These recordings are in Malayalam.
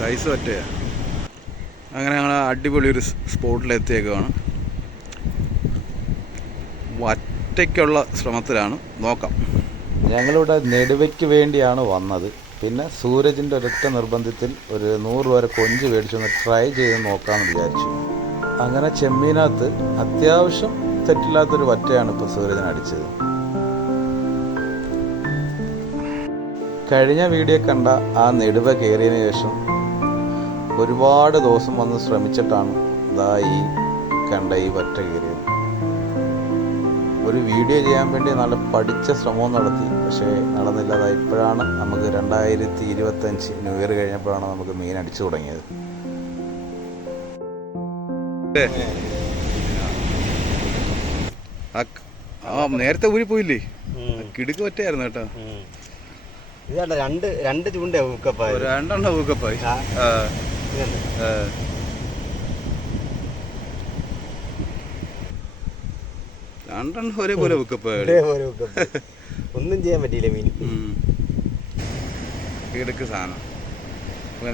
നൈസ് പറ്റുക അങ്ങനെ ഞങ്ങൾ അടിപൊളി ഒരു സ്പോട്ടിലെത്തിയേക്കുവാണ്. ഒറ്റയ്ക്കുള്ള ശ്രമത്തിലാണ്. നോക്കാം. ഞങ്ങളിവിടെ നെടുവയ്ക്ക് വേണ്ടിയാണ് വന്നത്. പിന്നെ സൂരജിന്റെ ഒരൊറ്റ നിർബന്ധത്തിൽ ഒരു നൂറ് വരെ കൊഞ്ച് മേടിച്ചൊന്ന് ട്രൈ ചെയ്ത് നോക്കാമെന്ന് വിചാരിച്ചു. അങ്ങനെ ചെമ്മീനകത്ത് അത്യാവശ്യം തെറ്റില്ലാത്തൊരു വറ്റയാണ് ഇപ്പോൾ സൂരജൻ അടിച്ചത്. കഴിഞ്ഞ വീഡിയോ കണ്ട ആ നെടുവ കയറിയതിന് ശേഷം ഒരുപാട് ദിവസം വന്ന് ശ്രമിച്ചിട്ടാണ് ഇതാ ഈ കണ്ട ഈ ഒറ്റ കയറിയത് ഒരു വീഡിയോ ചെയ്യാൻ വേണ്ടി നല്ല പഠിച്ച ശ്രമവും നടത്തി പക്ഷേ നടന്നില്ല അതാ ഇപ്പോഴാണ് നമുക്ക് രണ്ടായിരത്തി ഇരുപത്തഞ്ച് ന്യൂ ഇയർ കഴിഞ്ഞപ്പോഴാണ് നമുക്ക് മീൻ അടിച്ചു തുടങ്ങിയത്. ആ നേരത്തെ ഊരി പോയില്ലേ? കിടുക്ക് പറ്റായിരുന്നു കേട്ടോ. ഇതാണ്ട രണ്ട് രണ്ട് ചൂണ്ട ഊക്കപ്പായി രണ്ടെണ്ണ ഊക്കപ്പായി. രണ്ടെണ്ണം ഒരേപോലെ. ഒന്നും ചെയ്യാൻ പറ്റിയില്ല മീൻ. കിടുക്ക് സാധനം.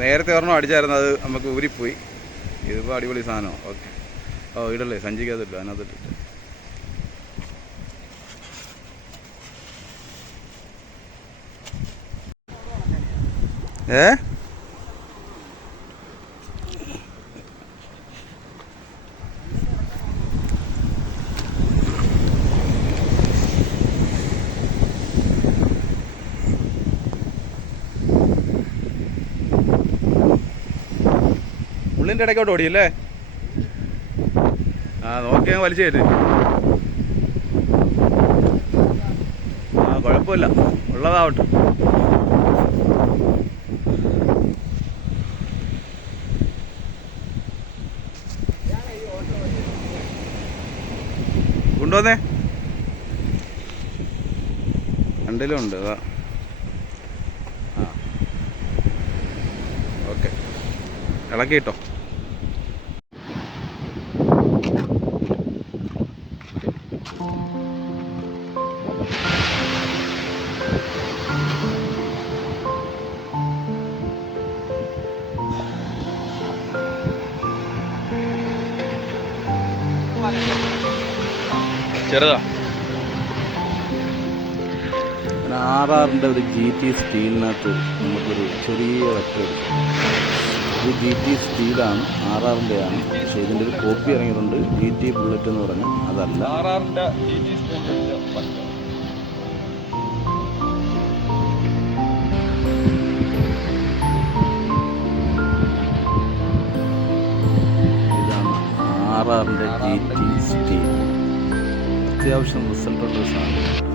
നേരത്തെ ഒരെണ്ണം അടിച്ചായിരുന്നു അത് നമുക്ക് ഊരിപ്പോയി. ഇതിപ്പോൾ അടിപൊളി സാധനം. ഓക്കെ. ഓ ഇടല്ലേ? സഞ്ചിക്കാതില്ല അതിനകത്തിട്ട്? ഏ? ഉള്ളിന്റെ ഇടയ്ക്കോട്ട് ഓടിയല്ലേ? ആ നോക്കിയാൽ വലിച്ചു കയറ്റി. ആ കുഴപ്പമില്ല. ഉള്ളതാവട്ടെ. കൊണ്ടുവന്നേ. രണ്ടിലും ഉണ്ട് അതാ. ആ. ഓക്കെ. ഇളക്കി ചെറുതാ. ആറാറിന്റെ ഒരു ജി ടി സ്റ്റീലിനകത്ത് നമുക്കൊരു ചെറിയ വട്ടം എടുക്കാം. ഇത് ജി ടി സ്റ്റീലാണ് ആർ ആറിന്റെ ആണ്. പക്ഷേ ഇതിന്റെ ഒരു കോപ്പി ഇറങ്ങിയിട്ടുണ്ട് ജി ടി ബുള്ളറ്റ് എന്ന് പറഞ്ഞ്. അതല്ല. ആറാറിന്റെ ഇതാണ് ആറാറിന്റെ ജി ടി സ്റ്റീൽ അത്യാവശ്യം റിസൾട്ടുള്ള സാധനം.